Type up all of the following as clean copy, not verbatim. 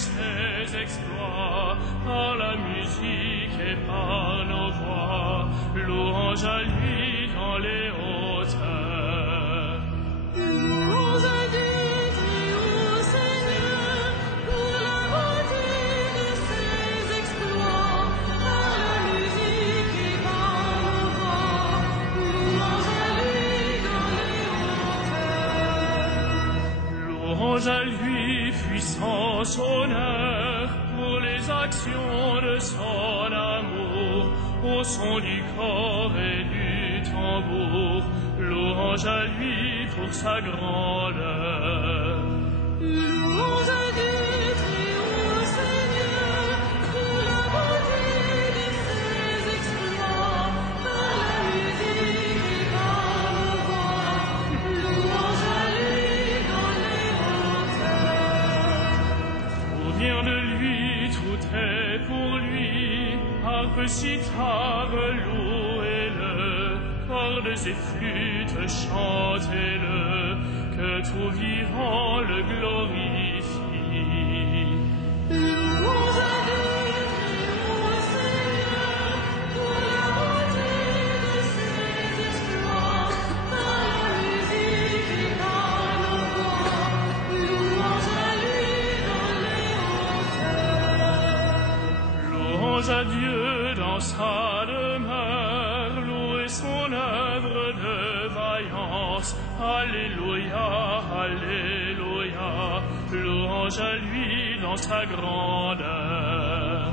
ses exploits, par la musique et par nos voix, louange à lui dans les hauteurs. Louange à Dieu, très haut Seigneur, pour la beauté de ses exploits, par la musique et par nos voix, louange à lui dans les hauteurs. Louange à lui, puissance, honneur, pour les actions de son amour, au son du corps et du tambour, louange à lui pour sa grandeur. Louange à Dieu, très haut Seigneur, pour la beauté de ses exploits, par la musique et par nos voix, louange à lui dans les hauteurs. Provient de lui, tout est pour lui, harpe, cithare, louez-le, cordes et flûtes, chantez-le, que tout vivant le glorifie. Louange à Dieu, très haut Seigneur, pour la beauté de ses exploits, par la musique et par nos voix, louange à lui dans les hauteurs. Louange à Dieu dans sa demeure, louez son œuvre de vaillance. Alléluia, alléluia, louange à lui dans sa grandeur.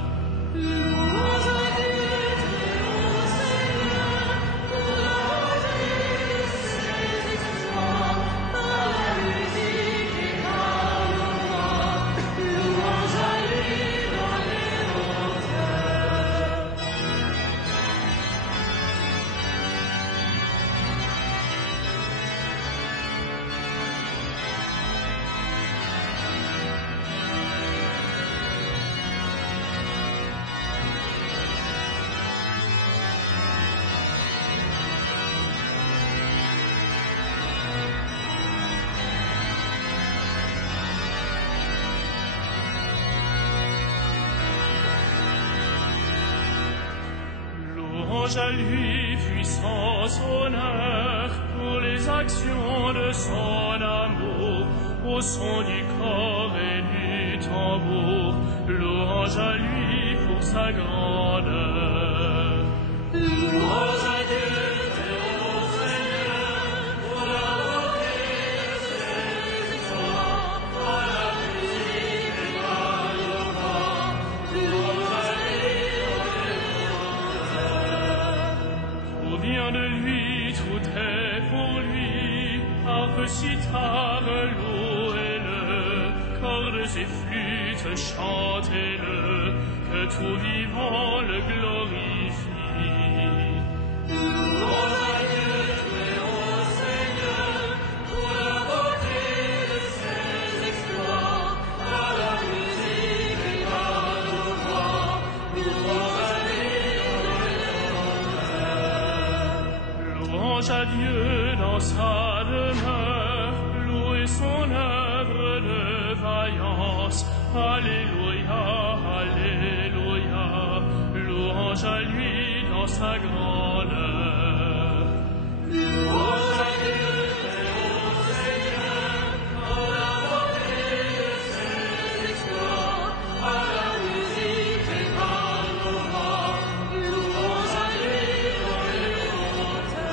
Louange à Dieu, très haut Seigneur, pour la beauté de ses exploits, par la musique et par nos voix, louange à lui dans les hauteurs. Louange à lui, puissance, honneur, pour les actions de son amour, au son du corps et du tambour, louange à lui pour sa grandeur. Louange à Dieu, très haut Seigneur, pour la beauté de ses exploits, par la musique et par nos voix, louange à lui dans les hauteurs. Provient de lui, tout est pour lui, harpe, cithare, louez-le, cordes et flûtes, chantez-le, que tout vivant le glorifie. Louange à Dieu, très haut Seigneur, pour la beauté de ses exploits, par la musique et par nos voix, louange à lui dans les hauteurs. Louange à Dieu dans sa demeure, louez son œuvre de vaillance. Alléluia, alléluia, louange à lui dans sa grandeur. Louange à Dieu, très haut Seigneur, pour la beauté de ses exploits, par la musique et par nos voix, louange à lui dans les hauteurs.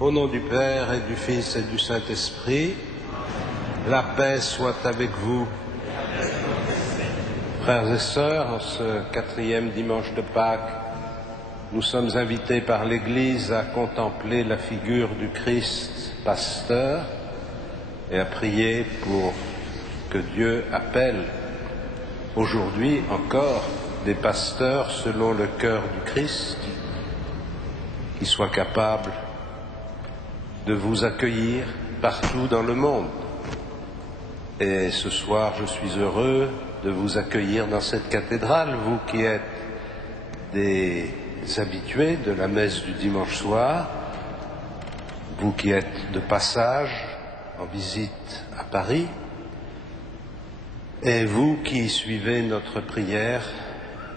Au nom du Père et du Fils et du Saint-Esprit, la paix soit avec vous. Frères et sœurs, en ce 4e dimanche de Pâques, nous sommes invités par l'Église à contempler la figure du Christ pasteur et à prier pour que Dieu appelle aujourd'hui encore des pasteurs selon le cœur du Christ, qui soient capables de vous accueillir partout dans le monde. Et ce soir, je suis heureux de vous accueillir dans cette cathédrale, vous qui êtes des habitués de la messe du dimanche soir, vous qui êtes de passage en visite à Paris, et vous qui suivez notre prière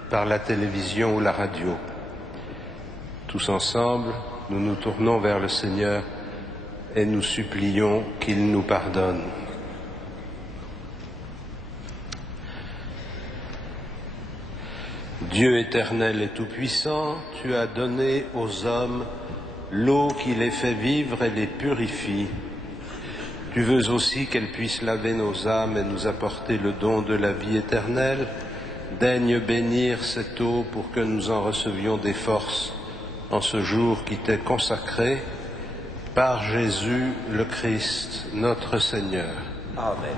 par la télévision ou la radio. Tous ensemble, nous nous tournons vers le Seigneur et nous supplions qu'il nous pardonne. Dieu éternel et tout-puissant, tu as donné aux hommes l'eau qui les fait vivre et les purifie. Tu veux aussi qu'elle puisse laver nos âmes et nous apporter le don de la vie éternelle. Daigne bénir cette eau pour que nous en recevions des forces en ce jour qui t'est consacré, par Jésus le Christ, notre Seigneur. Amen.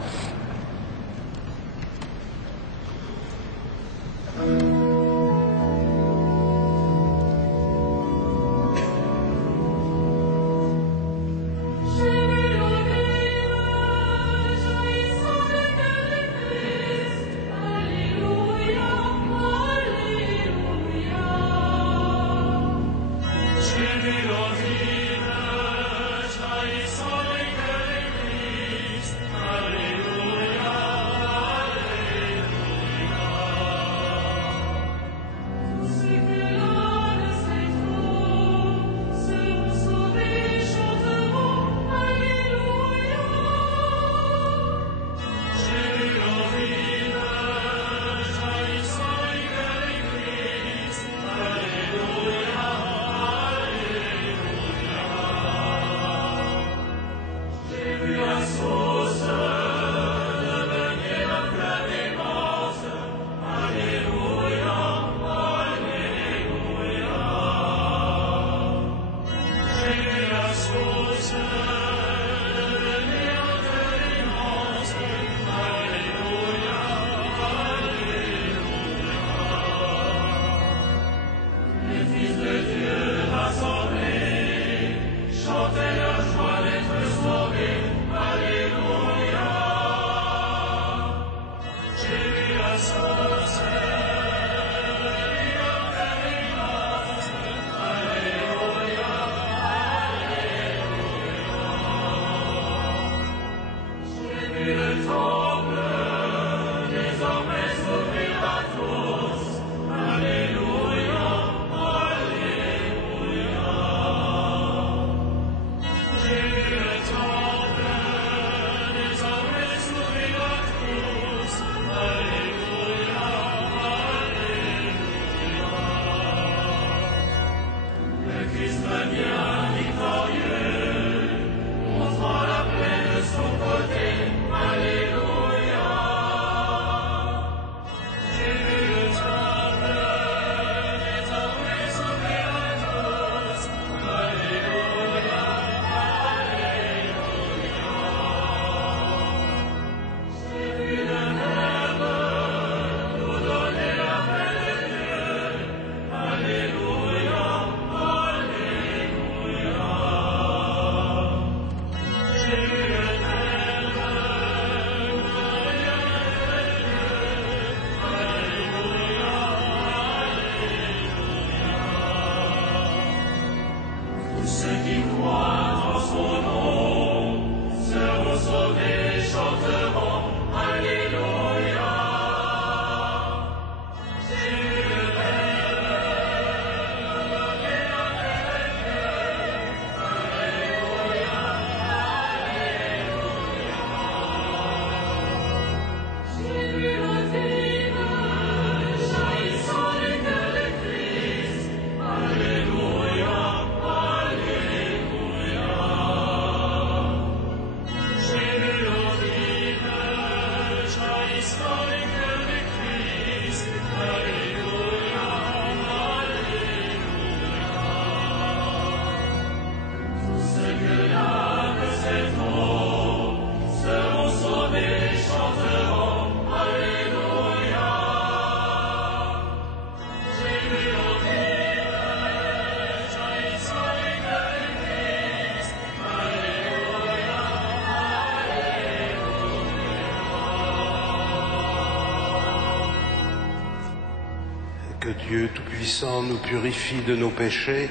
Que Dieu Tout-Puissant nous purifie de nos péchés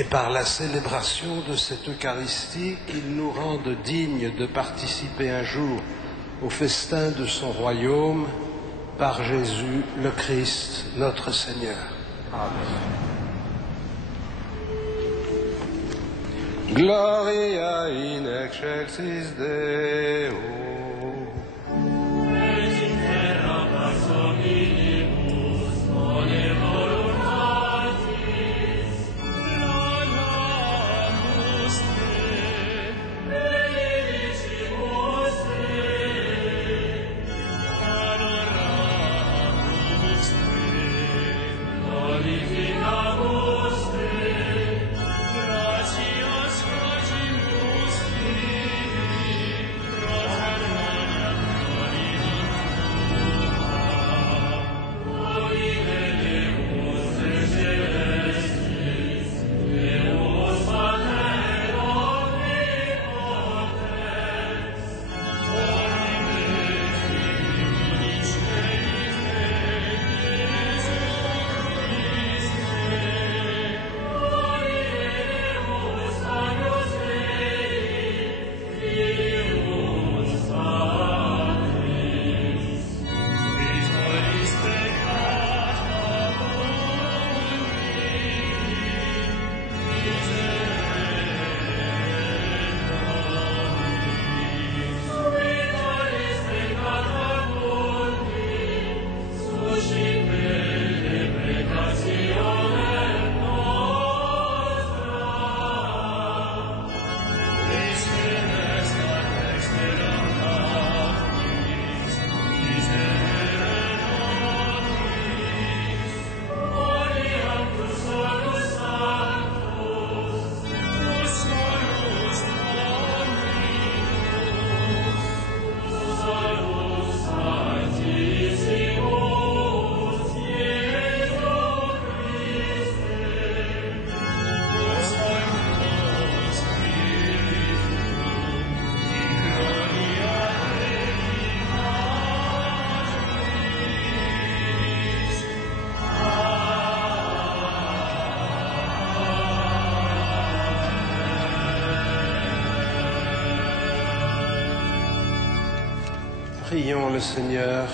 Et par la célébration de cette Eucharistie, qu'il nous rende dignes de participer un jour au festin de son royaume, par Jésus le Christ, notre Seigneur. Amen. Gloria in excelsis Deo. Prions le Seigneur.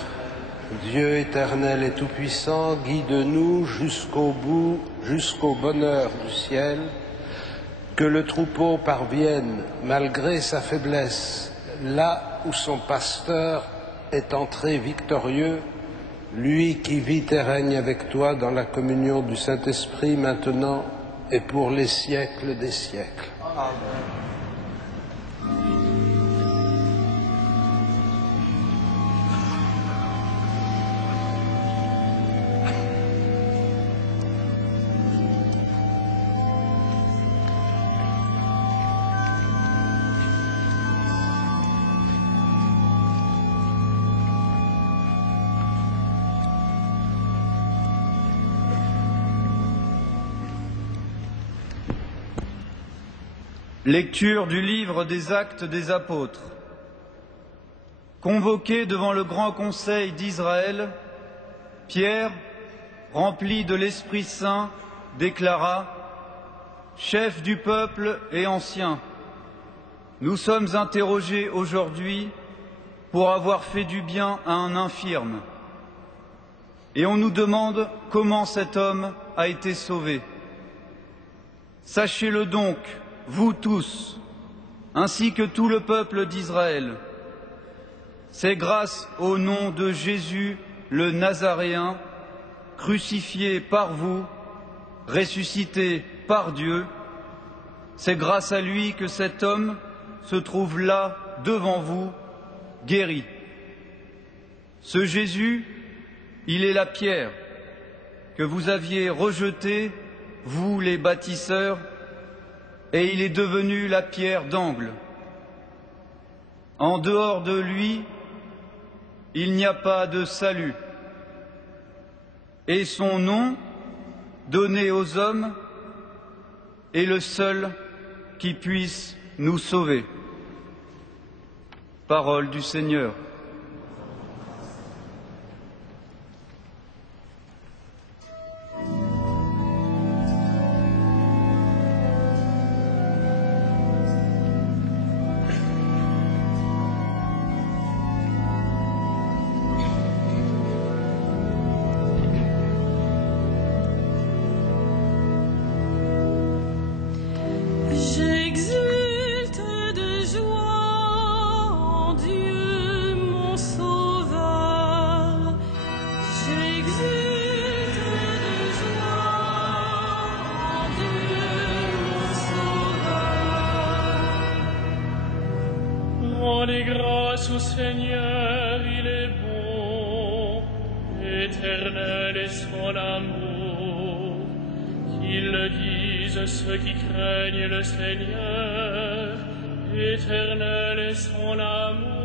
Dieu éternel et tout-puissant, guide-nous jusqu'au bout, jusqu'au bonheur du ciel, que le troupeau parvienne, malgré sa faiblesse, là où son pasteur est entré victorieux, lui qui vit et règne avec toi dans la communion du Saint-Esprit maintenant et pour les siècles des siècles. Amen. Lecture du livre des Actes des Apôtres. Convoqué devant le grand conseil d'Israël, Pierre, rempli de l'Esprit Saint, déclara : « Chefs du peuple et anciens, nous sommes interrogés aujourd'hui pour avoir fait du bien à un infirme. Et on nous demande comment cet homme a été sauvé. Sachez-le donc, vous tous, ainsi que tout le peuple d'Israël, c'est grâce au nom de Jésus le Nazaréen, crucifié par vous, ressuscité par Dieu, c'est grâce à lui que cet homme se trouve là devant vous, guéri. Ce Jésus, il est la pierre que vous aviez rejetée, vous les bâtisseurs, et il est devenu la pierre d'angle. En dehors de lui, il n'y a pas de salut. Et son nom, donné aux hommes, est le seul qui puisse nous sauver. Parole du Seigneur. Rendez grâce au Seigneur, il est bon, éternel est son amour. Qu'ils le disent ceux qui craignent le Seigneur, éternel est son amour.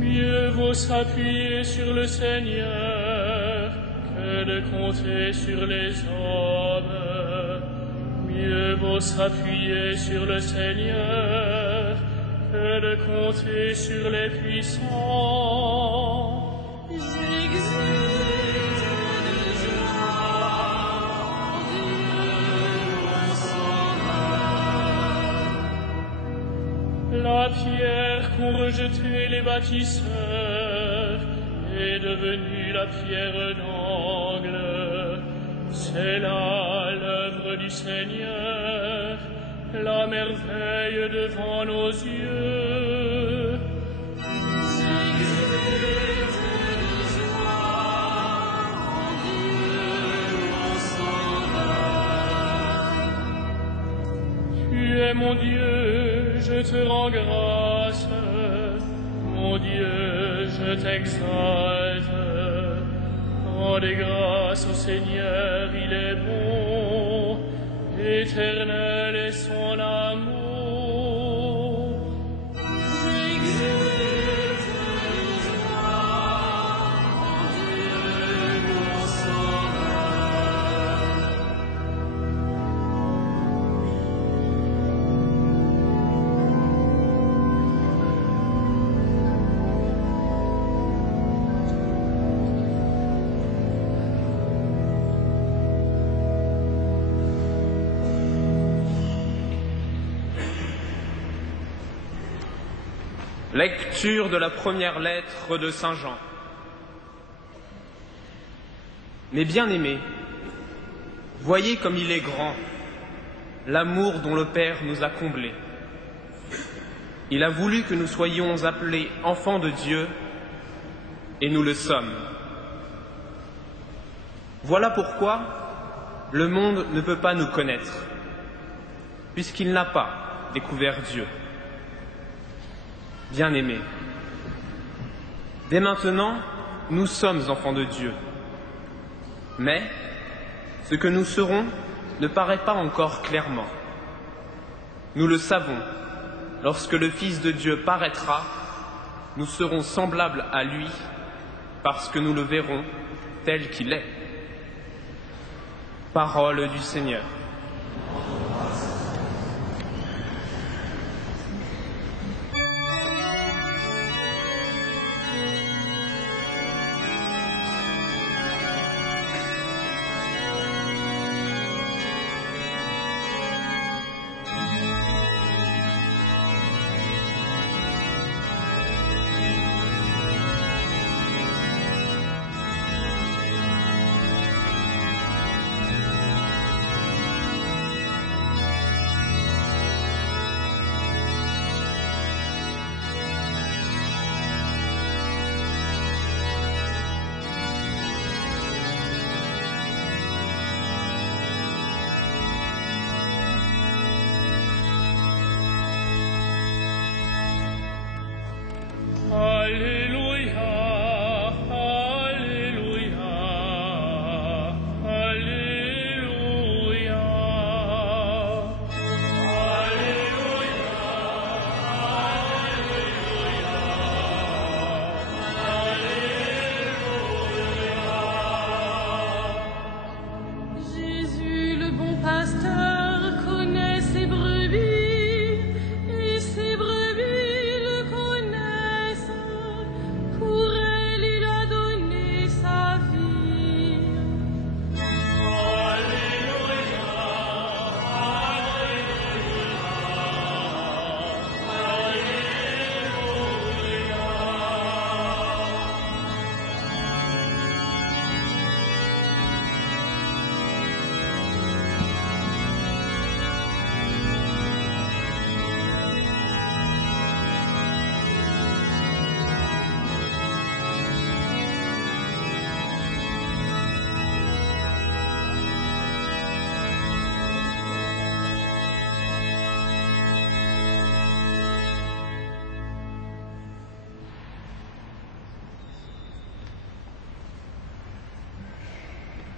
Mieux vaut s'appuyer sur le Seigneur que de compter sur les hommes. Mieux vaut s'appuyer sur le Seigneur que de compter sur les puissants. La pierre qu'ont rejetée les bâtisseurs est devenue la pierre d'angle. C'est là l'œuvre du Seigneur, la merveille devant nos yeux. Tu es mon Dieu, je te rends grâce. Mon Dieu, je t'exalte. Rendez grâce au Seigneur, il est bon. Éternel est son amour. Lecture de la première lettre de Saint Jean. Mes bien-aimés, voyez comme il est grand, l'amour dont le Père nous a comblés. Il a voulu que nous soyons appelés enfants de Dieu, et nous le sommes. Voilà pourquoi le monde ne peut pas nous connaître, puisqu'il n'a pas découvert Dieu. Bien-aimés, dès maintenant, nous sommes enfants de Dieu. Mais ce que nous serons ne paraît pas encore clairement. Nous le savons, lorsque le Fils de Dieu paraîtra, nous serons semblables à lui, parce que nous le verrons tel qu'il est. Parole du Seigneur.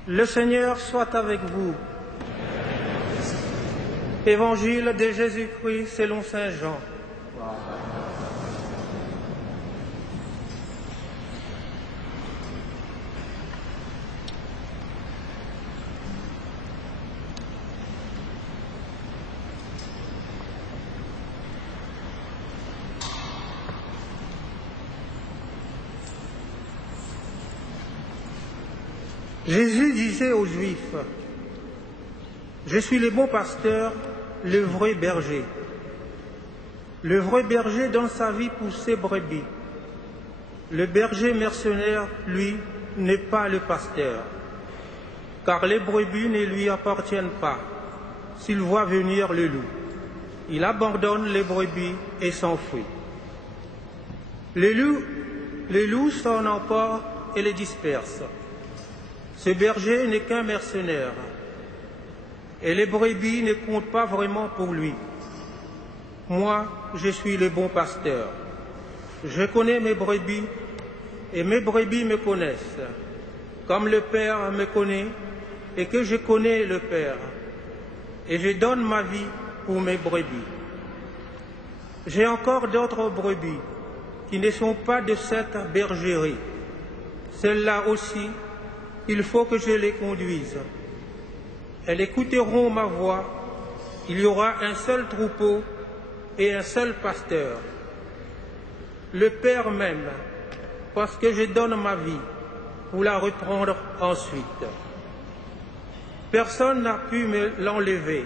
Le Seigneur soit avec vous. Évangile de Jésus-Christ selon saint Jean. Jésus disait aux Juifs, « Je suis le bon pasteur, le vrai berger. Le vrai berger donne sa vie pour ses brebis. Le berger mercenaire, lui, n'est pas le pasteur, car les brebis ne lui appartiennent pas. S'il voit venir le loup, il abandonne les brebis et s'enfuit. Le loup s'en emporte et les disperse. Ce berger n'est qu'un mercenaire, et les brebis ne comptent pas vraiment pour lui. Moi, je suis le bon pasteur. Je connais mes brebis, et mes brebis me connaissent, comme le Père me connaît, et que je connais le Père, et je donne ma vie pour mes brebis. J'ai encore d'autres brebis qui ne sont pas de cette bergerie. Celles-là aussi, il faut que je les conduise. Elles écouteront ma voix. Il y aura un seul troupeau et un seul pasteur. Le Père m'aime, parce que je donne ma vie pour la reprendre ensuite. Personne n'a pu me l'enlever.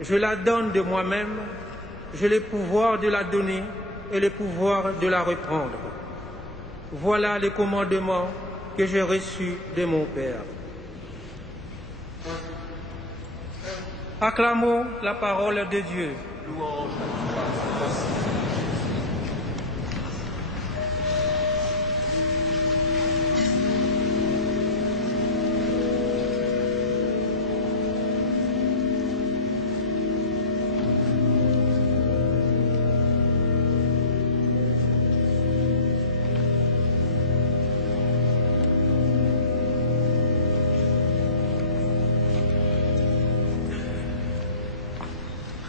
Je la donne de moi-même. J'ai le pouvoir de la donner et le pouvoir de la reprendre. Voilà les commandements que j'ai reçu de mon Père. Acclamons la parole de Dieu. Louange.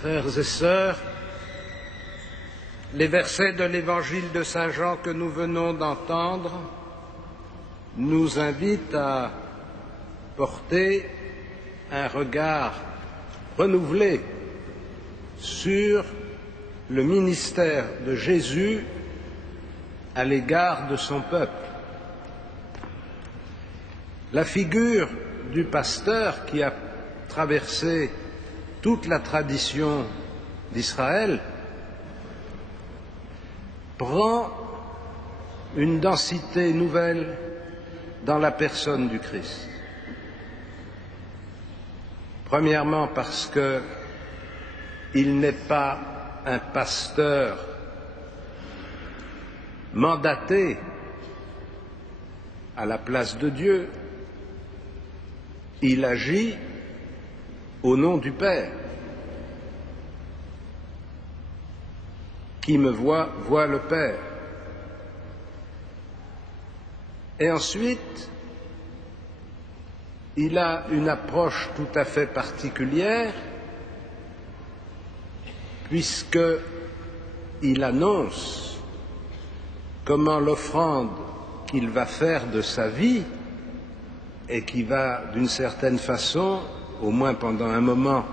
Frères et sœurs, les versets de l'Évangile de Saint Jean que nous venons d'entendre nous invitent à porter un regard renouvelé sur le ministère de Jésus à l'égard de son peuple. La figure du pasteur qui a traversé toute la tradition d'Israël prend une densité nouvelle dans la personne du Christ. Premièrement parce qu'il n'est pas un pasteur mandaté à la place de Dieu, il agit au nom du Père. Qui me voit, voit le Père. Et ensuite, il a une approche tout à fait particulière, puisqu'il annonce comment l'offrande qu'il va faire de sa vie, et qui va, d'une certaine façon, au moins pendant un moment,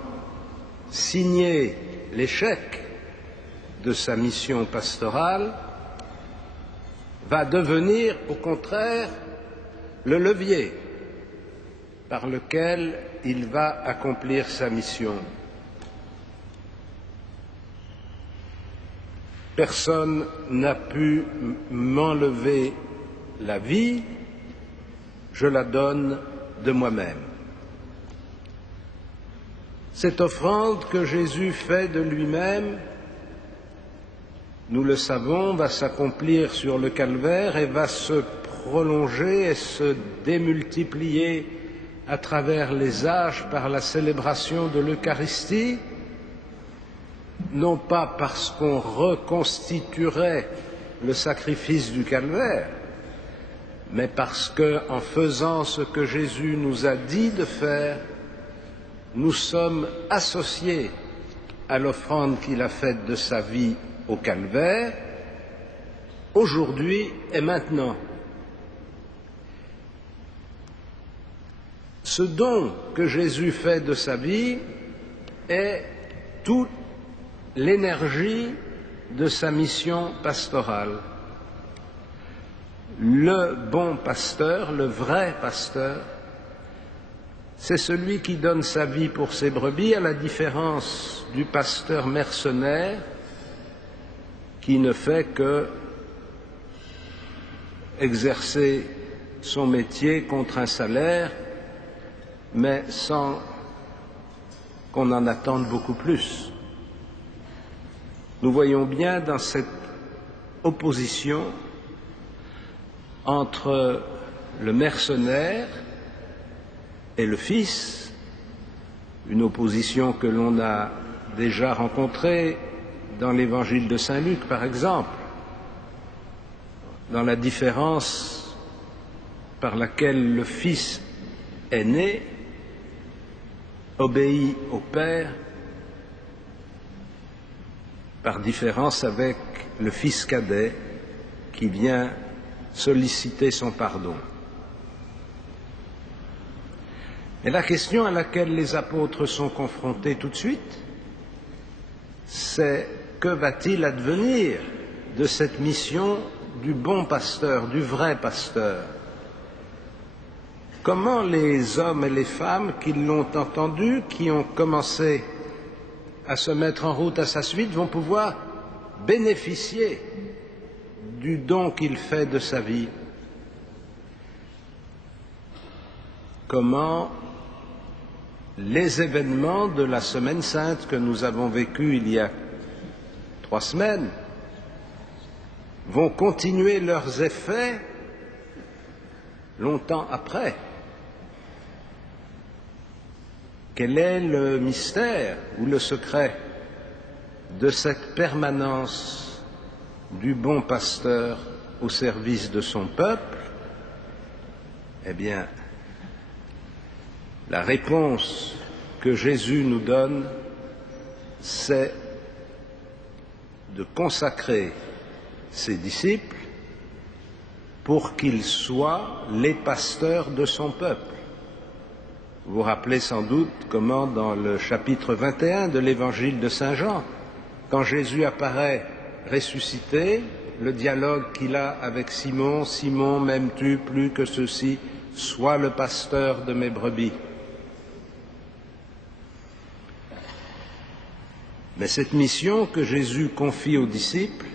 signer l'échec de sa mission pastorale, va devenir, au contraire, le levier par lequel il va accomplir sa mission. Personne n'a pu m'enlever la vie, je la donne de moi-même. Cette offrande que Jésus fait de lui-même, nous le savons, va s'accomplir sur le calvaire et va se prolonger et se démultiplier à travers les âges par la célébration de l'Eucharistie, non pas parce qu'on reconstituerait le sacrifice du calvaire, mais parce que, en faisant ce que Jésus nous a dit de faire, nous sommes associés à l'offrande qu'il a faite de sa vie au calvaire, aujourd'hui et maintenant. Ce don que Jésus fait de sa vie est toute l'énergie de sa mission pastorale. Le bon pasteur, le vrai pasteur, c'est celui qui donne sa vie pour ses brebis, à la différence du pasteur mercenaire qui ne fait que exercer son métier contre un salaire, mais sans qu'on en attende beaucoup plus. Nous voyons bien dans cette opposition entre le mercenaire et le Fils, une opposition que l'on a déjà rencontrée dans l'évangile de Saint Luc, par exemple, dans la différence par laquelle le Fils aîné obéit au Père, par différence avec le Fils cadet qui vient solliciter son pardon. Et la question à laquelle les apôtres sont confrontés tout de suite, c'est que va-t-il advenir de cette mission du bon pasteur, du vrai pasteur? Comment les hommes et les femmes qui l'ont entendu, qui ont commencé à se mettre en route à sa suite, vont pouvoir bénéficier du don qu'il fait de sa vie? Comment les événements de la Semaine Sainte que nous avons vécus il y a 3 semaines vont continuer leurs effets longtemps après? Quel est le mystère ou le secret de cette permanence du bon pasteur au service de son peuple? Eh bien, la réponse que Jésus nous donne, c'est de consacrer ses disciples pour qu'ils soient les pasteurs de son peuple. Vous vous rappelez sans doute comment dans le chapitre 21 de l'évangile de Saint Jean, quand Jésus apparaît ressuscité, le dialogue qu'il a avec Simon: « Simon, m'aimes-tu plus que ceux-ci? Sois le pasteur de mes brebis. » Mais cette mission que Jésus confie aux disciples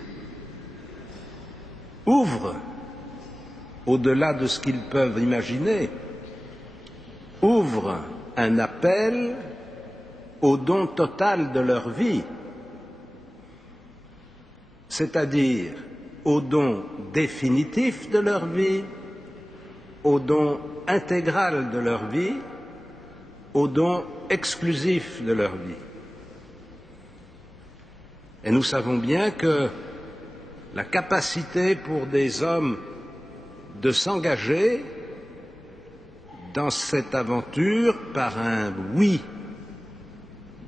ouvre, au-delà de ce qu'ils peuvent imaginer, ouvre un appel au don total de leur vie, c'est-à-dire au don définitif de leur vie, au don intégral de leur vie, au don exclusif de leur vie. Et nous savons bien que la capacité pour des hommes de s'engager dans cette aventure par un oui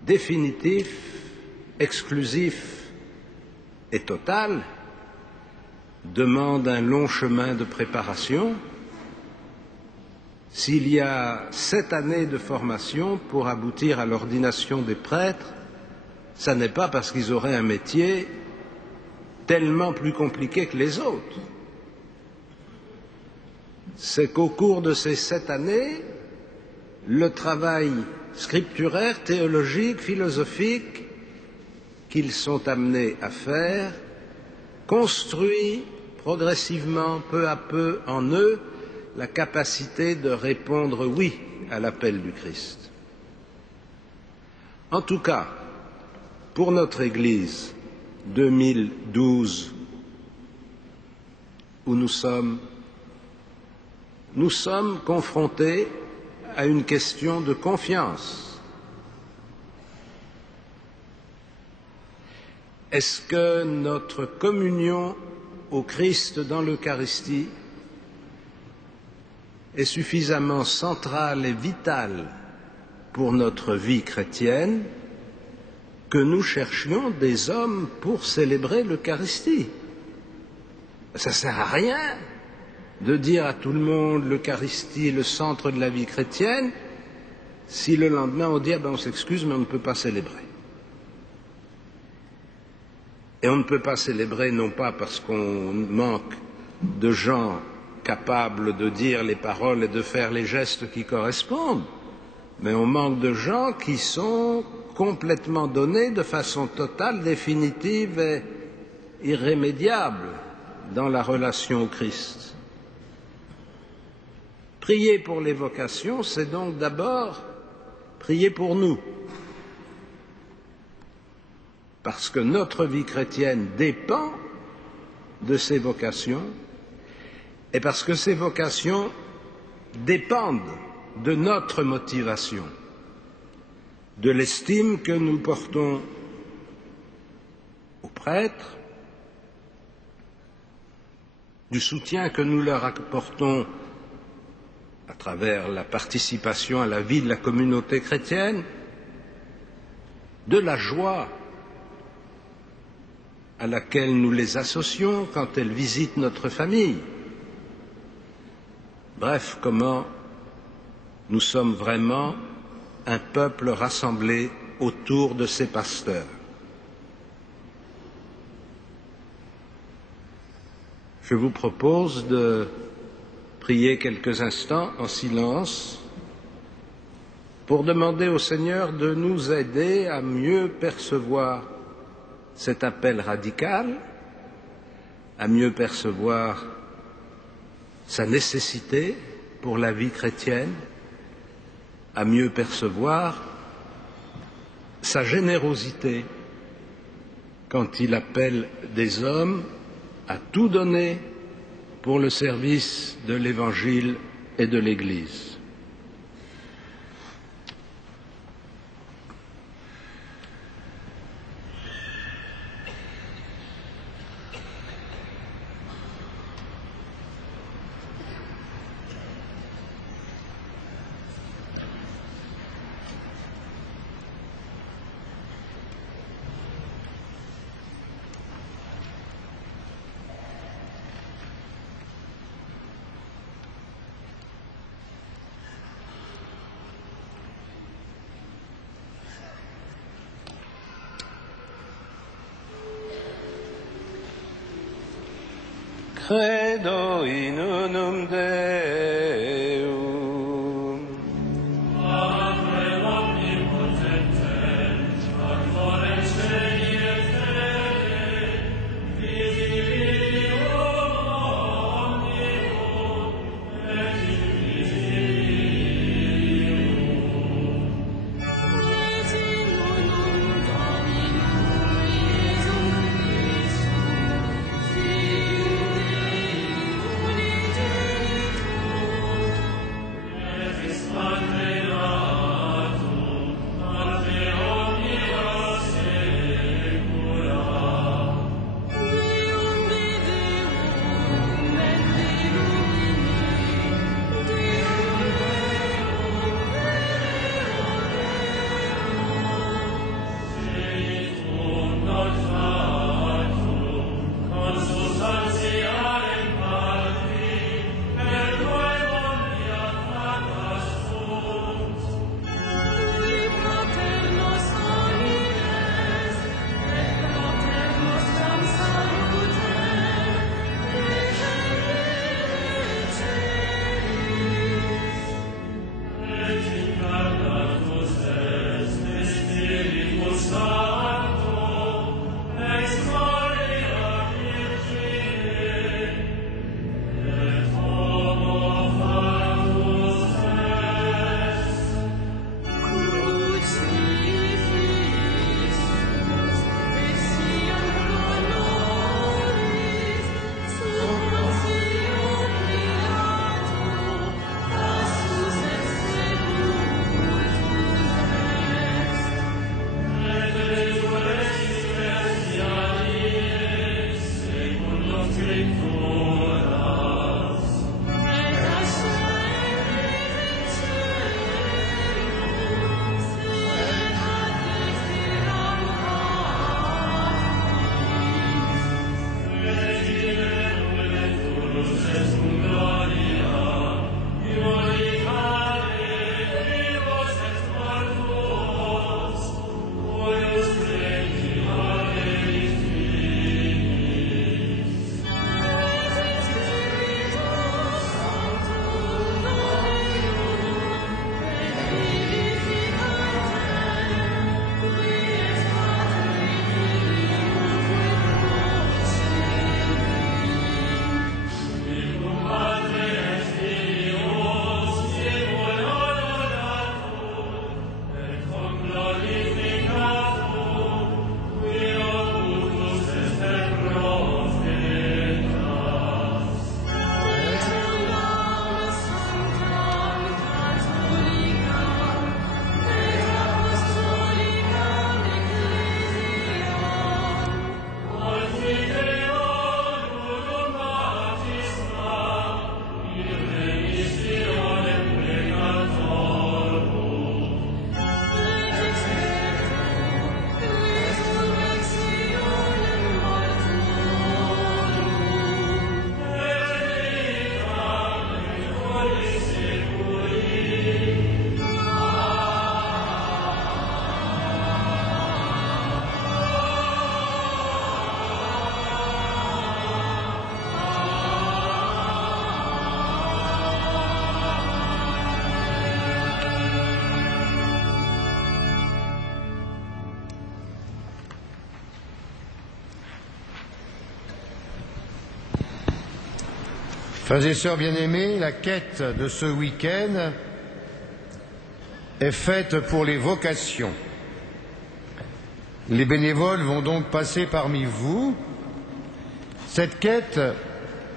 définitif, exclusif et total demande un long chemin de préparation. S'il y a 7 années de formation pour aboutir à l'ordination des prêtres, ça n'est pas parce qu'ils auraient un métier tellement plus compliqué que les autres. C'est qu'au cours de ces 7 années, le travail scripturaire, théologique, philosophique qu'ils sont amenés à faire construit progressivement, peu à peu, en eux, la capacité de répondre oui à l'appel du Christ. En tout cas, pour notre Église 2012, où nous sommes confrontés à une question de confiance. Est-ce que notre communion au Christ dans l'Eucharistie est suffisamment central et vital pour notre vie chrétienne que nous cherchions des hommes pour célébrer l'Eucharistie. Ça ne sert à rien de dire à tout le monde l'Eucharistie est le centre de la vie chrétienne si le lendemain on dit on s'excuse mais on ne peut pas célébrer. Et on ne peut pas célébrer non pas parce qu'on manque de gens capables de dire les paroles et de faire les gestes qui correspondent, mais on manque de gens qui sont complètement donnés de façon totale, définitive et irrémédiable dans la relation au Christ. Prier pour les vocations, c'est donc d'abord prier pour nous, parce que notre vie chrétienne dépend de ces vocations et parce que ces vocations dépendent de notre motivation, de l'estime que nous portons aux prêtres, du soutien que nous leur apportons à travers la participation à la vie de la communauté chrétienne, de la joie à laquelle nous les associons quand elles visitent notre famille. Bref, comment nous sommes vraiment un peuple rassemblé autour de ses pasteurs. Je vous propose de prier quelques instants en silence pour demander au Seigneur de nous aider à mieux percevoir cet appel radical, à mieux percevoir sa nécessité pour la vie chrétienne, à mieux percevoir sa générosité quand il appelle des hommes à tout donner pour le service de l'Évangile et de l'Église. Credo in unum Deum. Ave omnipotentem, amore cieli et terre, visibilium omnium et invisibilium. Et in unum Dominum Iesum Christum, Filii Frères et sœurs bien-aimés, la quête de ce week-end est faite pour les vocations. Les bénévoles vont donc passer parmi vous. Cette quête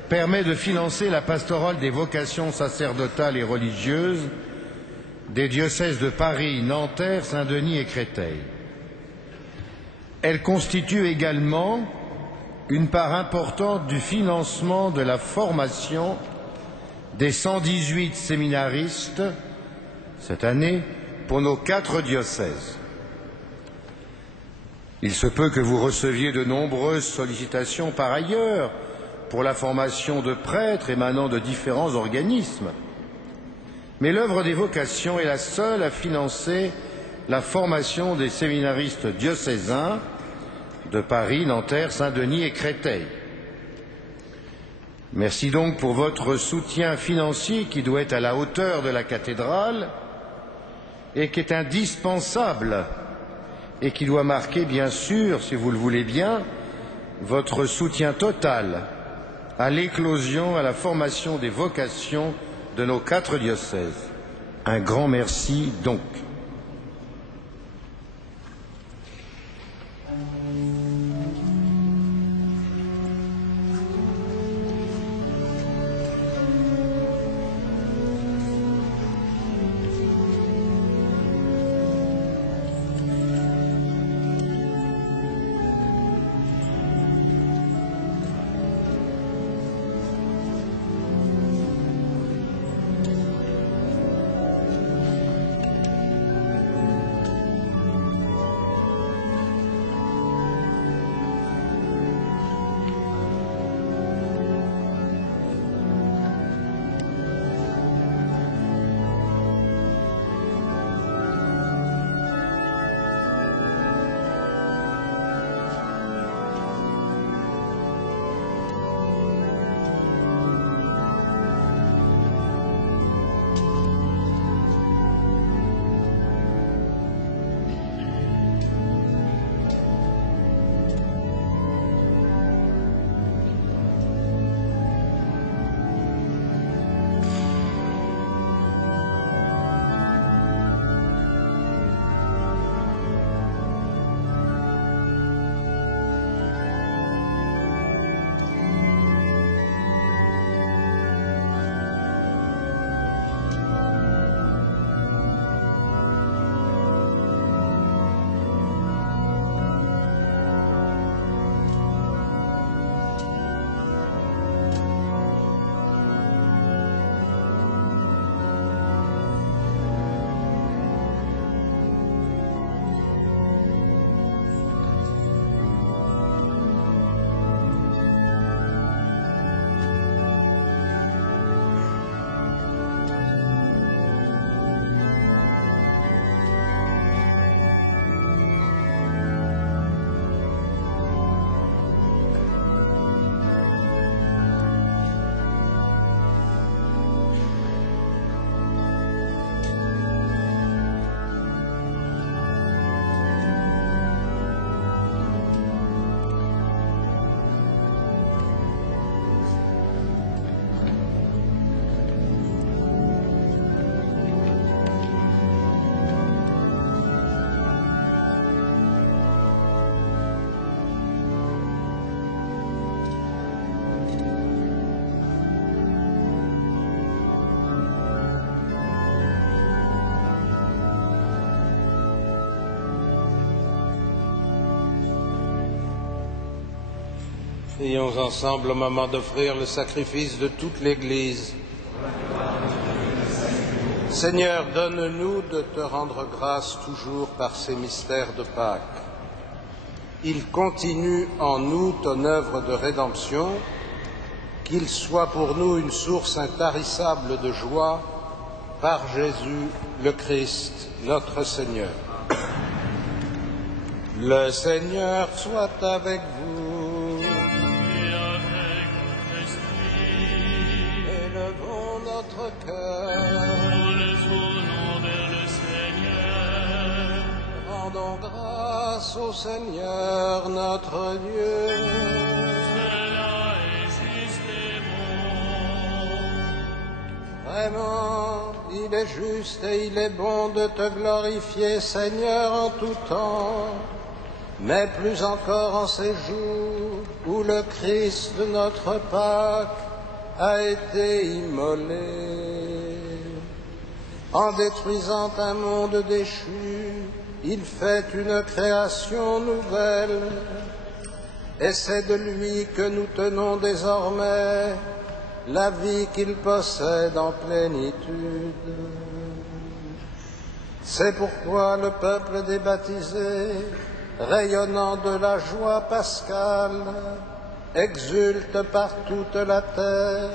permet de financer la pastorale des vocations sacerdotales et religieuses des diocèses de Paris, Nanterre, Saint-Denis et Créteil. Elle constitue également une part importante du financement de la formation des 118 séminaristes cette année pour nos 4 diocèses. Il se peut que vous receviez de nombreuses sollicitations par ailleurs pour la formation de prêtres émanant de différents organismes. Mais l'œuvre des vocations est la seule à financer la formation des séminaristes diocésains de Paris, Nanterre, Saint-Denis et Créteil. Merci donc pour votre soutien financier qui doit être à la hauteur de la cathédrale et qui est indispensable et qui doit marquer, bien sûr, si vous le voulez bien, votre soutien total à l'éclosion, à la formation des vocations de nos 4 diocèses. Un grand merci donc. Prions ensemble au moment d'offrir le sacrifice de toute l'Église. Seigneur, donne-nous de te rendre grâce toujours par ces mystères de Pâques. Il continue en nous ton œuvre de rédemption, qu'il soit pour nous une source intarissable de joie par Jésus le Christ, notre Seigneur. Le Seigneur soit avec vous. Et avec votre esprit, Élevons notre cœur. nous le tournons vers le Seigneur. Rendons grâce au Seigneur notre Dieu. Cela est juste et bon. Vraiment, il est juste et il est bon de te glorifier, Seigneur, en tout temps, mais plus encore en ces jours où le Christ de notre Pâque a été immolé. En détruisant un monde déchu, il fait une création nouvelle, et c'est de lui que nous tenons désormais la vie qu'il possède en plénitude. C'est pourquoi le peuple des baptisés, rayonnant de la joie pascale, exulte par toute la terre,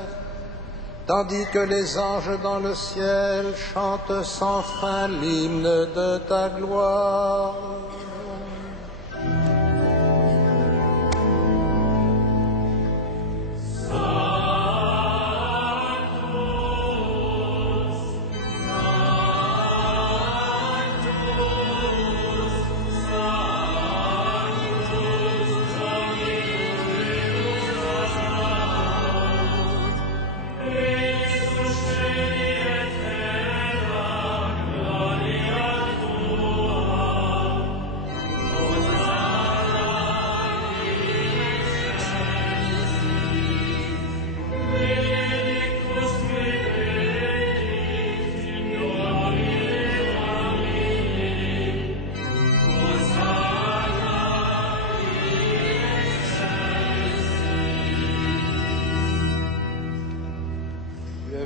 tandis que les anges dans le ciel chantent sans fin l'hymne de ta gloire.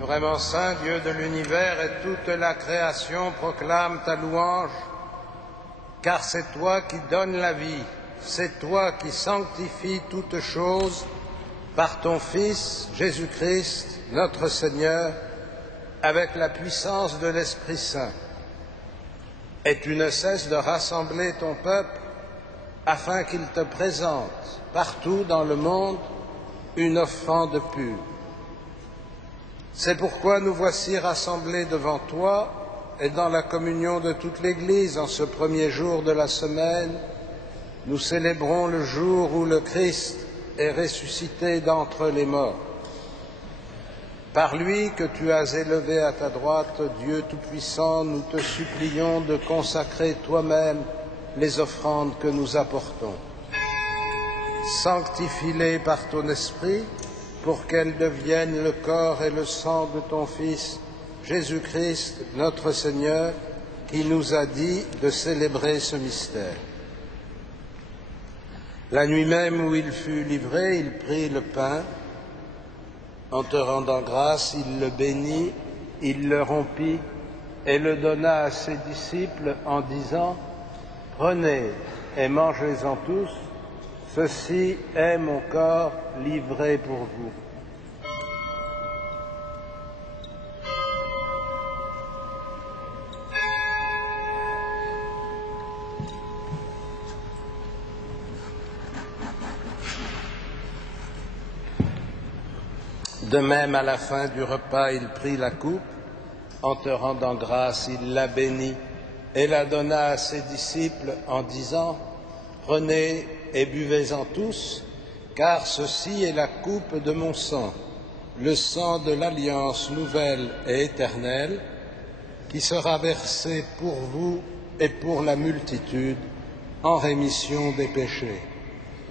Vraiment saint, Dieu de l'univers, et toute la création proclame ta louange, car c'est toi qui donnes la vie, c'est toi qui sanctifies toutes choses par ton Fils, Jésus-Christ, notre Seigneur, avec la puissance de l'Esprit Saint. Et tu ne cesses de rassembler ton peuple afin qu'il te présente partout dans le monde une offrande pure. C'est pourquoi nous voici rassemblés devant toi et dans la communion de toute l'Église en ce premier jour de la semaine, nous célébrons le jour où le Christ est ressuscité d'entre les morts. Par lui que tu as élevé à ta droite, Dieu Tout-Puissant, nous te supplions de consacrer toi-même les offrandes que nous apportons. Sanctifie-les par ton esprit, pour qu'elles deviennent le corps et le sang de ton Fils, Jésus-Christ, notre Seigneur, qui nous a dit de célébrer ce mystère. La nuit même où il fut livré, il prit le pain. En te rendant grâce, il le bénit, il le rompit et le donna à ses disciples en disant : « Prenez et mangez-en tous. Ceci est mon corps livré pour vous. » De même, à la fin du repas, il prit la coupe. En te rendant grâce, il la bénit et la donna à ses disciples en disant : « Prenez et buvez-en tous, car ceci est la coupe de mon sang, le sang de l'alliance nouvelle et éternelle, qui sera versé pour vous et pour la multitude en rémission des péchés.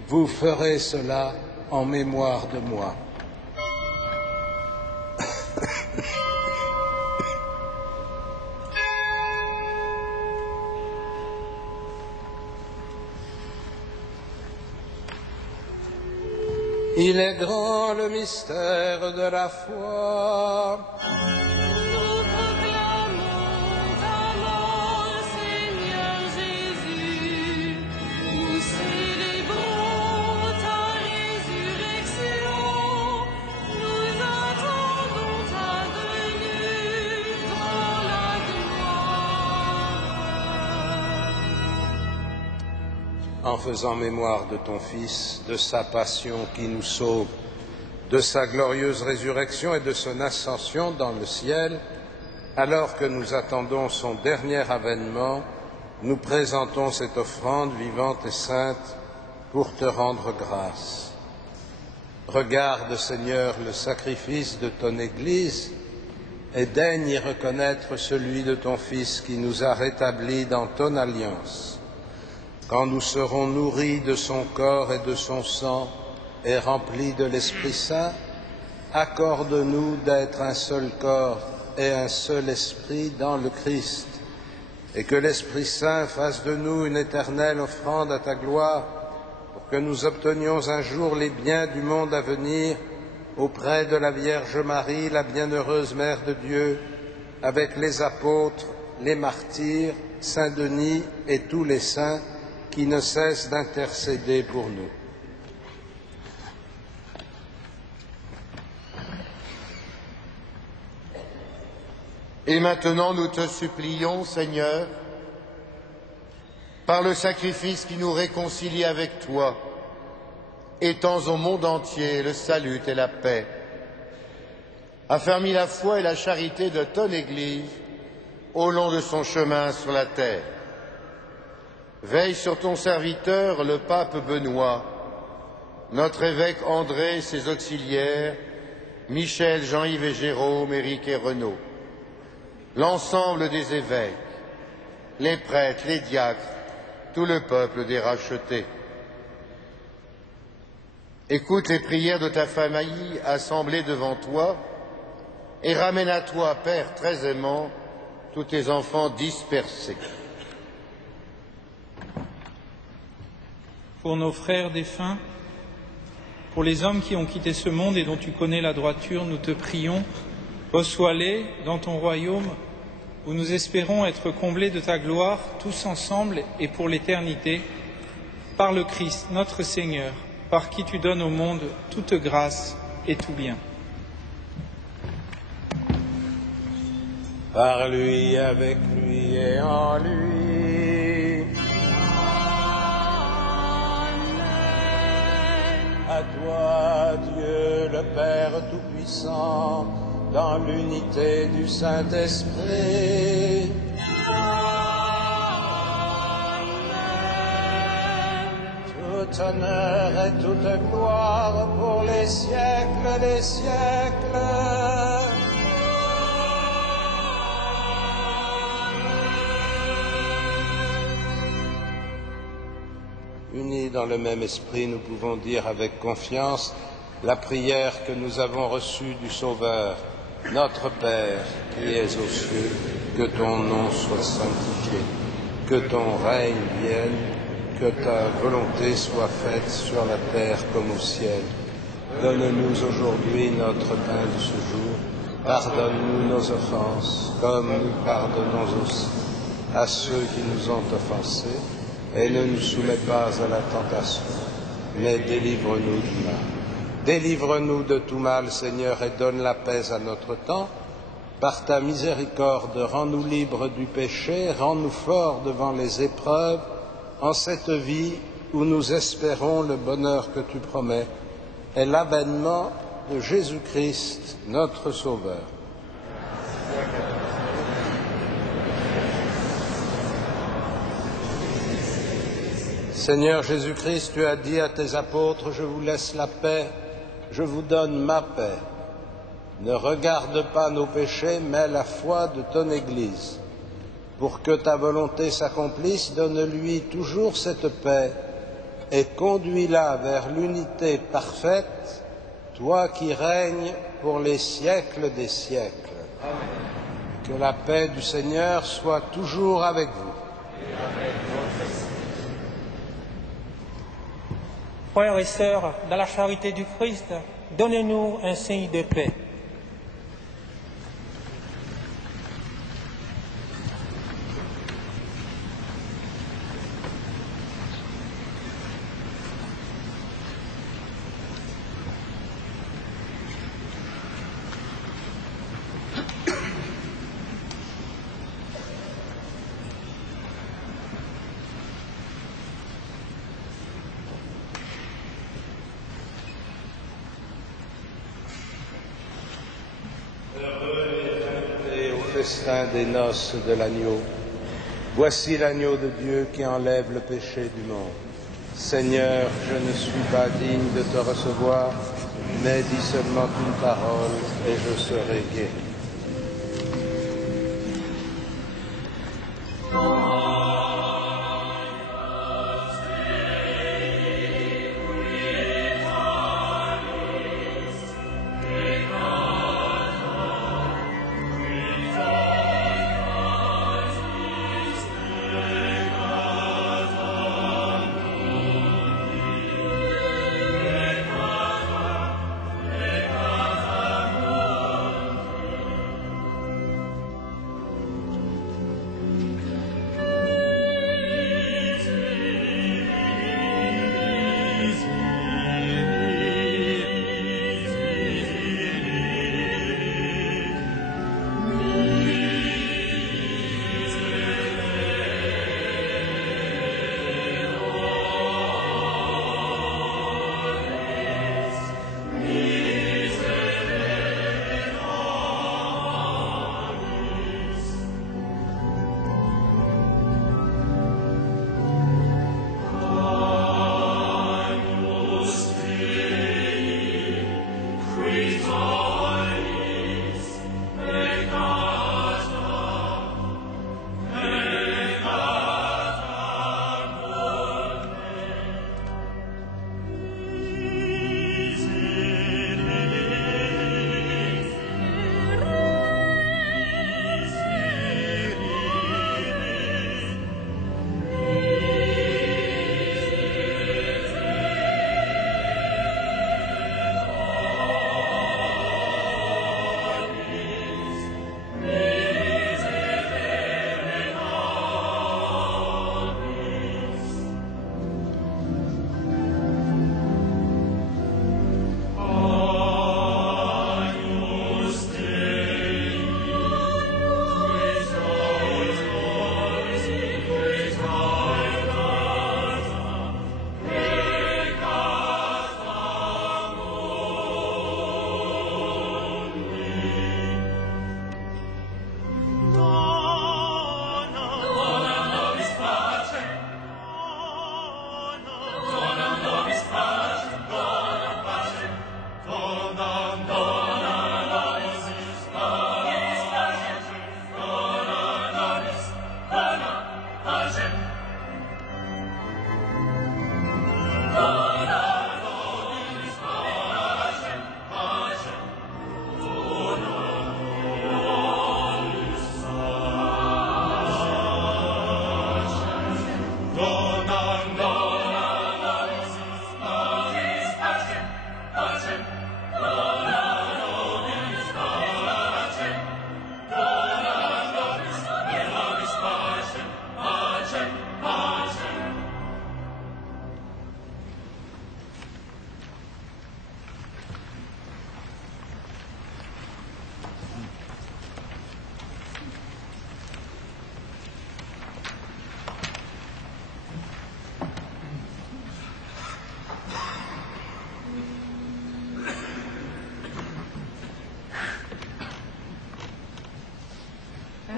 Vous ferez cela en mémoire de moi. » Il est grand le mystère de la foi. Nous proclamons ta mort, Seigneur Jésus. Nous célébrons ta résurrection. Nous attendons ta venue dans la gloire. En faisant mémoire de ton Fils, de sa passion qui nous sauve, de sa glorieuse résurrection et de son ascension dans le ciel, alors que nous attendons son dernier avènement, nous présentons cette offrande vivante et sainte pour te rendre grâce. Regarde, Seigneur, le sacrifice de ton Église et daigne y reconnaître celui de ton Fils qui nous a rétablis dans ton alliance. Quand nous serons nourris de son corps et de son sang et remplis de l'Esprit Saint, accorde-nous d'être un seul corps et un seul esprit dans le Christ, et que l'Esprit Saint fasse de nous une éternelle offrande à ta gloire, pour que nous obtenions un jour les biens du monde à venir auprès de la Vierge Marie, la bienheureuse Mère de Dieu, avec les apôtres, les martyrs, Saint Denis et tous les saints qui ne cessent d'intercéder pour nous. Et maintenant, nous te supplions, Seigneur, par le sacrifice qui nous réconcilie avec toi, étends au monde entier le salut et la paix. Affermis la foi et la charité de ton Église au long de son chemin sur la terre. Veille sur ton serviteur, le pape Benoît, notre évêque André et ses auxiliaires, Michel, Jean-Yves et Jérôme, Éric et Renaud, l'ensemble des évêques, les prêtres, les diacres, tout le peuple des rachetés. Écoute les prières de ta famille assemblée devant toi et ramène à toi, Père très aimant, tous tes enfants dispersés. Pour nos frères défunts, pour les hommes qui ont quitté ce monde et dont tu connais la droiture, nous te prions, reçois-les dans ton royaume où nous espérons être comblés de ta gloire tous ensemble et pour l'éternité, par le Christ, notre Seigneur, par qui tu donnes au monde toute grâce et tout bien. Par lui, avec lui et en lui. À toi, Dieu le Père Tout-Puissant, dans l'unité du Saint-Esprit. Tout honneur et toute gloire pour les siècles des siècles. Unis dans le même esprit, nous pouvons dire avec confiance la prière que nous avons reçue du Sauveur. Notre Père, qui es aux cieux, que ton nom soit sanctifié, que ton règne vienne, que ta volonté soit faite sur la terre comme au ciel. Donne-nous aujourd'hui notre pain de ce jour. Pardonne-nous nos offenses, comme nous pardonnons aussi à ceux qui nous ont offensés. Et ne nous soumets pas à la tentation, mais délivre-nous du mal. Délivre-nous de tout mal, Seigneur, et donne la paix à notre temps. Par ta miséricorde, rends-nous libres du péché, rends-nous forts devant les épreuves, en cette vie où nous espérons le bonheur que tu promets et l'avènement de Jésus-Christ, notre Sauveur. Seigneur Jésus-Christ, tu as dit à tes apôtres, je vous laisse la paix, je vous donne ma paix. Ne regarde pas nos péchés, mais la foi de ton Église. Pour que ta volonté s'accomplisse, donne-lui toujours cette paix et conduis-la vers l'unité parfaite, toi qui règnes pour les siècles des siècles. Amen. Que la paix du Seigneur soit toujours avec vous. Frères et sœurs, dans la charité du Christ, donnez-nous un signe de paix. Festin des noces de l'agneau. Voici l'agneau de Dieu qui enlève le péché du monde. Seigneur, je ne suis pas digne de te recevoir, mais dis seulement une parole et je serai guéri.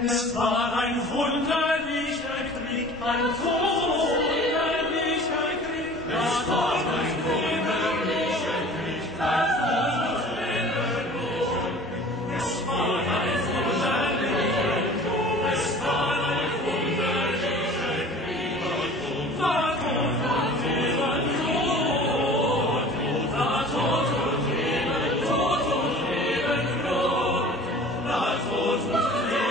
Es war ein wunderlicher Krieg, ein wunderlicher Krieg. Es war ein wunderlicher Krieg, ein wunderlicher Krieg. Es war ein wunderlicher Krieg, es war ein wunderlicher Krieg. War Tod und Leben, Tod, war Tod und Leben, Tod und Leben, Tod, war Tod und Leben.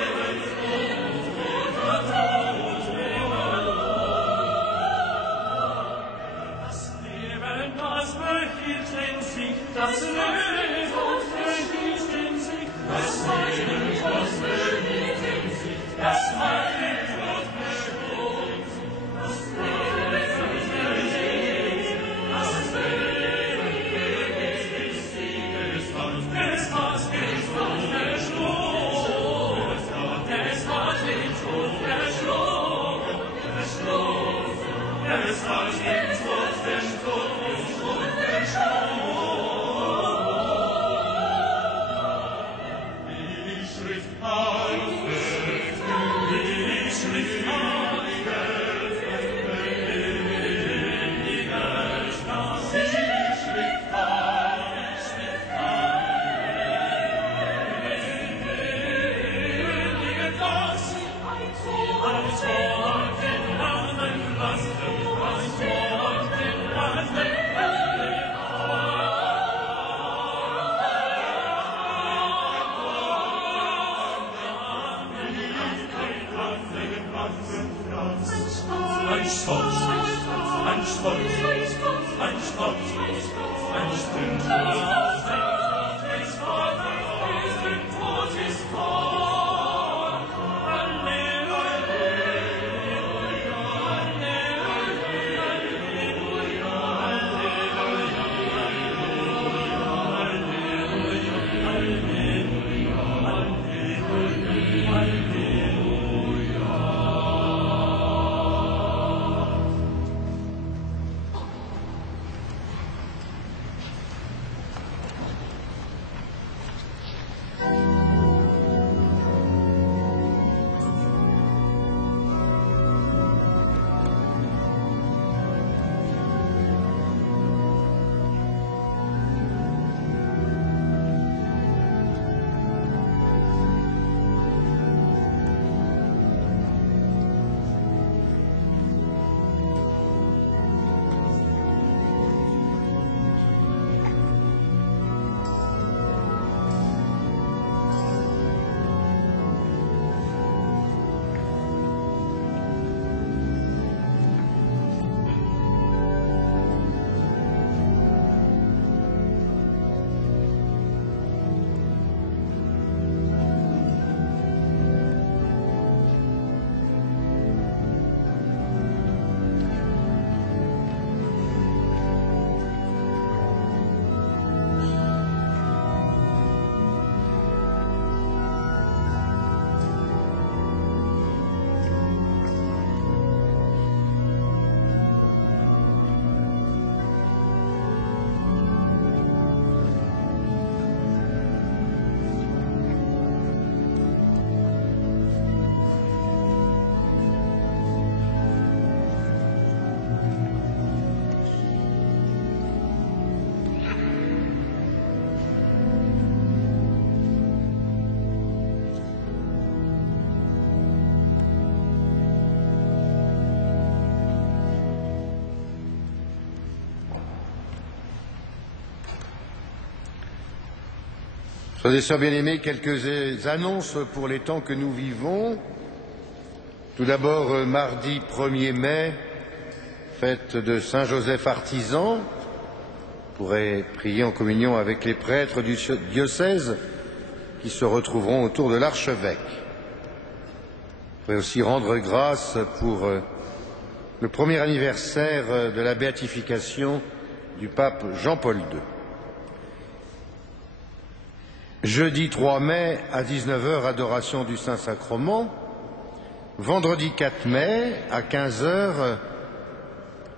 Frères et sœurs bien-aimés, quelques annonces pour les temps que nous vivons. Tout d'abord, mardi 1er mai, fête de Saint Joseph Artisan. Vous pourrez prier en communion avec les prêtres du diocèse qui se retrouveront autour de l'archevêque. Vous pourrez aussi rendre grâce pour le premier anniversaire de la béatification du pape Jean-Paul II. Jeudi 3 mai à 19h, adoration du Saint-Sacrement. Vendredi 4 mai à 15h,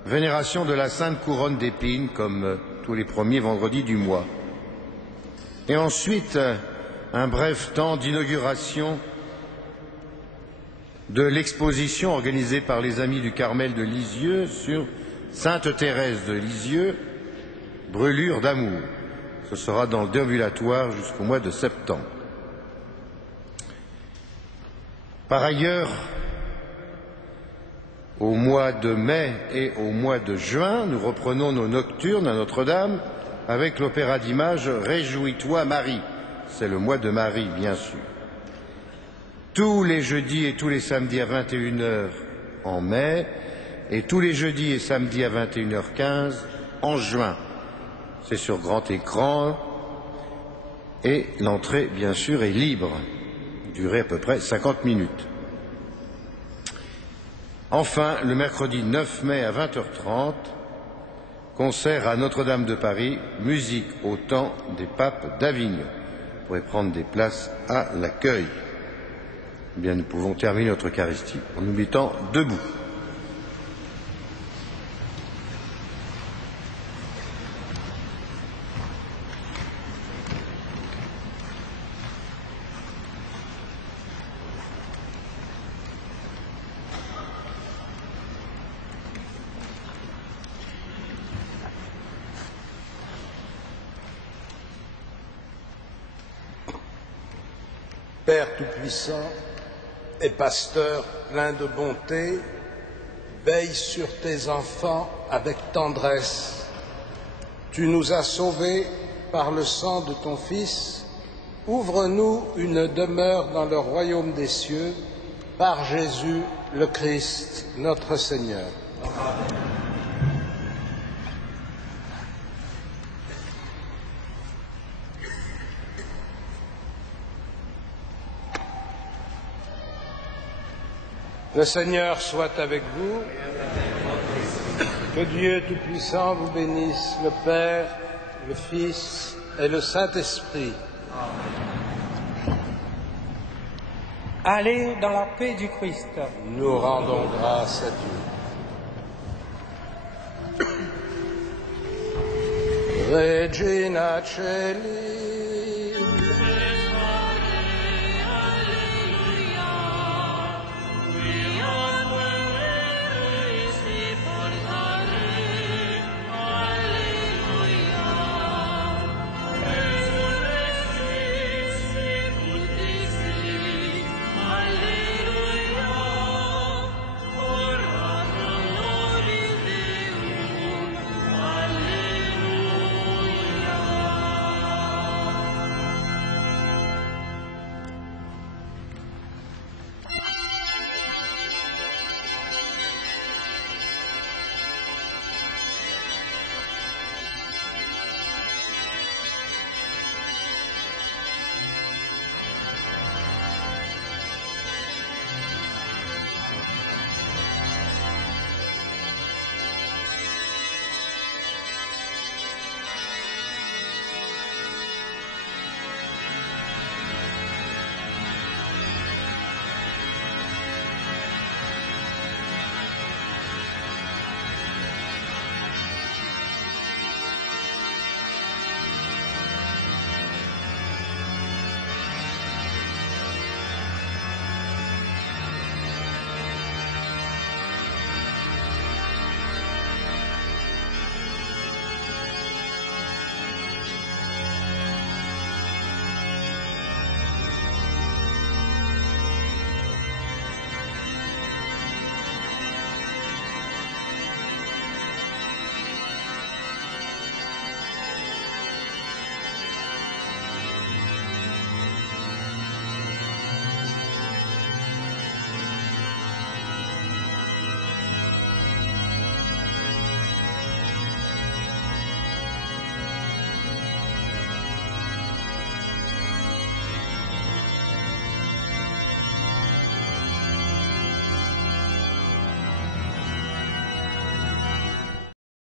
vénération de la Sainte Couronne d'Épines, comme tous les premiers vendredis du mois. Et ensuite, un bref temps d'inauguration de l'exposition organisée par les Amis du Carmel de Lisieux sur Sainte Thérèse de Lisieux, brûlure d'amour. Ce sera dans le déambulatoire jusqu'au mois de septembre. Par ailleurs, au mois de mai et au mois de juin, nous reprenons nos nocturnes à Notre-Dame avec l'opéra d'images Réjouis-toi Marie. C'est le mois de Marie, bien sûr. Tous les jeudis et tous les samedis à 21h en mai et tous les jeudis et samedis à 21h15 en juin. C'est sur grand écran et l'entrée, bien sûr, est libre. Durée à peu près 50 minutes. Enfin, le mercredi 9 mai à 20h30, concert à Notre-Dame de Paris, musique au temps des papes d'Avignon. Vous pourrez prendre des places à l'accueil. Eh bien, nous pouvons terminer notre Eucharistie en nous mettant debout. Père Tout-Puissant et Pasteur plein de bonté, veille sur tes enfants avec tendresse. Tu nous as sauvés par le sang de ton Fils. Ouvre-nous une demeure dans le royaume des cieux, par Jésus le Christ, notre Seigneur. Le Seigneur soit avec vous. Que Dieu Tout-Puissant vous bénisse, le Père, le Fils et le Saint-Esprit. Allez dans la paix du Christ. Nous rendons grâce à Dieu. Regina Celi.